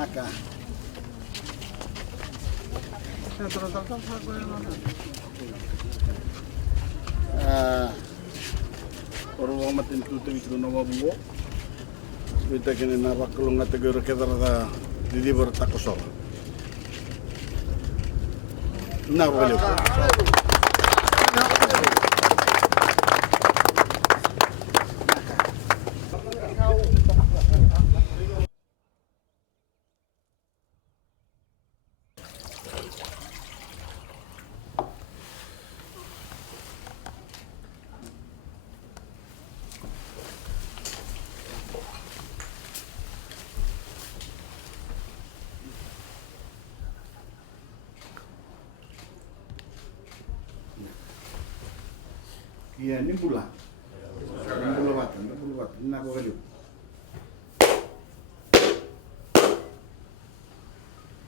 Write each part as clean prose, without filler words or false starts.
Naka. Orang matin tutu itu nama buo. Kita kini narak kalau nggak tegur kita rasa di bertakosor. Nah, boleh. Iya, ini pula. Ini pula wat, ini aku kayu.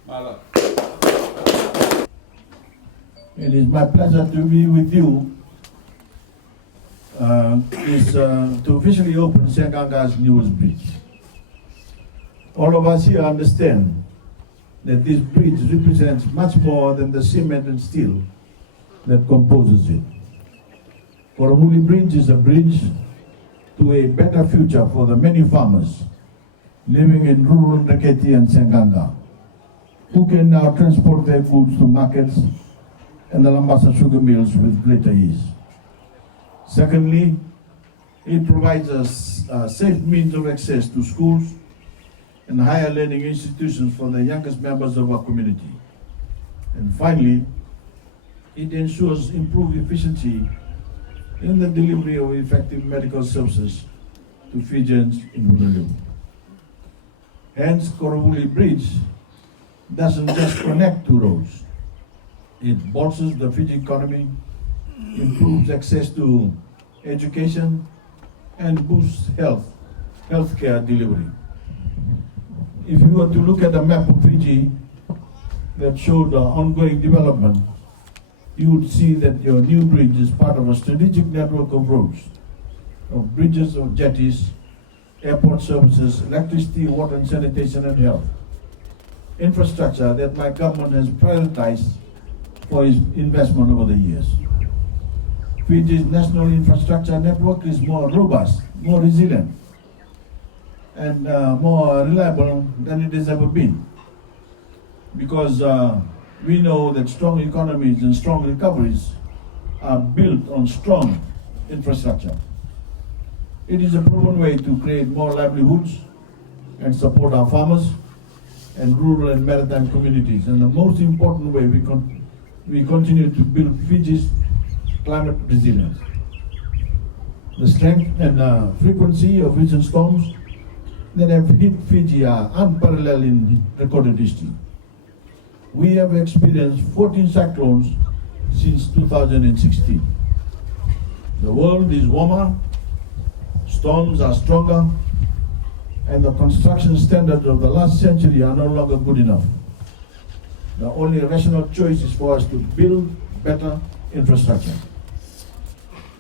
Malam. It is my pleasure to be with you. To officially open Seaqaqa's newest bridge. All of us here understand that this bridge represents much more than the cement and steel that composes it. Korovuli Bridge is a bridge to a better future for the many farmers living in rural Voreqe and Seaqaqa, who can now transport their goods to markets and the Lambasa sugar mills with greater ease. Secondly, it provides us a safe means of access to schools and higher learning institutions for the youngest members of our community. And finally, it ensures improved efficiency in the delivery of effective medical services to Fijians in Voreqe. Hence, Korovuli Bridge doesn't just connect two roads. It bolsters the Fiji economy, improves access to education, and boosts healthcare delivery. If you were to look at a map of Fiji that showed the ongoing development, you would see that your new bridge is part of a strategic network of roads, of bridges, of jetties, airport services, electricity, water and sanitation, and health. Infrastructure that my government has prioritized for its investment over the years. Fiji's national infrastructure network is more robust, more resilient, and more reliable than it has ever been. Because we know that strong economies and strong recoveries are built on strong infrastructure. It is a proven way to create more livelihoods and support our farmers and rural and maritime communities. And the most important way we continue to build Fiji's climate resilience. The strength and frequency of recent storms that have hit Fiji are unparalleled in recorded history. We have experienced 14 cyclones since 2016. The world is warmer, storms are stronger, and the construction standards of the last century are no longer good enough. The only rational choice is for us to build better infrastructure.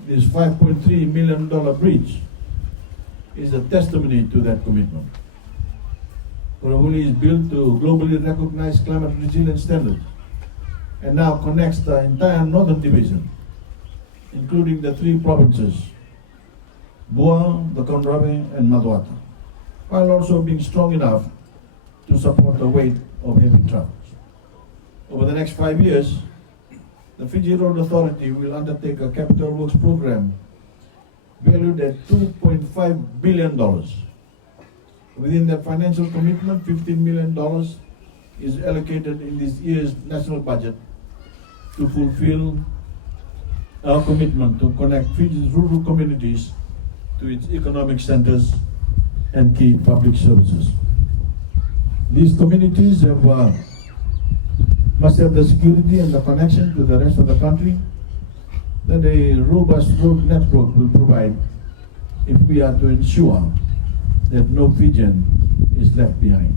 This $5.3 million bridge is a testimony to that commitment. Korovuli is built to globally recognized climate resilience standards and now connects the entire northern division, including the three provinces, Bua, the Korovuli, and Maduata, while also being strong enough to support the weight of heavy trucks. Over the next 5 years, the Fiji Road Authority will undertake a capital works program valued at $2.5 billion. Within that financial commitment, $15 million is allocated in this year's national budget to fulfill our commitment to connect Fiji's rural communities to its economic centers and key public services. These communities must have the security and the connection to the rest of the country that a robust road network will provide if we are to ensure that no Fijian is left behind.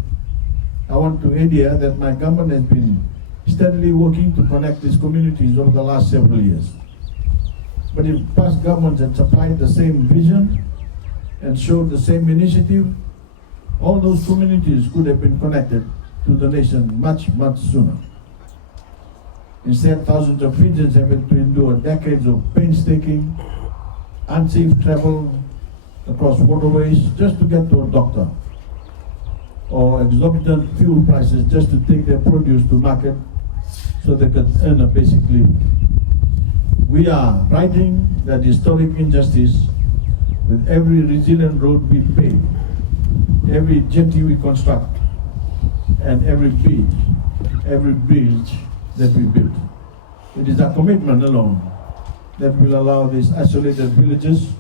I want to add here that my government has been steadily working to connect these communities over the last several years. But if past governments had supplied the same vision and showed the same initiative, all those communities could have been connected to the nation much, much sooner. Instead, thousands of Fijians have had to endure decades of painstaking, unsafe travel across waterways just to get to a doctor, or exorbitant fuel prices just to take their produce to market so they can earn a basic living. We are righting that historic injustice with every resilient road we pave, every jetty we construct, and every bridge that we build. It is our commitment alone that will allow these isolated villages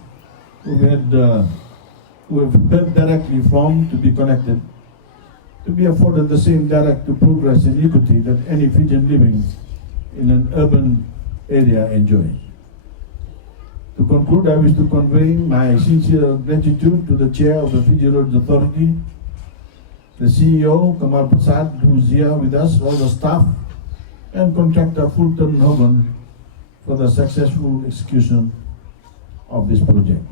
who have heard directly from to be connected, to be afforded the same direct to progress and equity that any Fijian living in an urban area enjoy. To conclude, I wish to convey my sincere gratitude to the Chair of the Fiji Roads Authority, the CEO, Kamal Prasad, who is here with us, all the staff, and contractor Fulton Hogan for the successful execution of this project.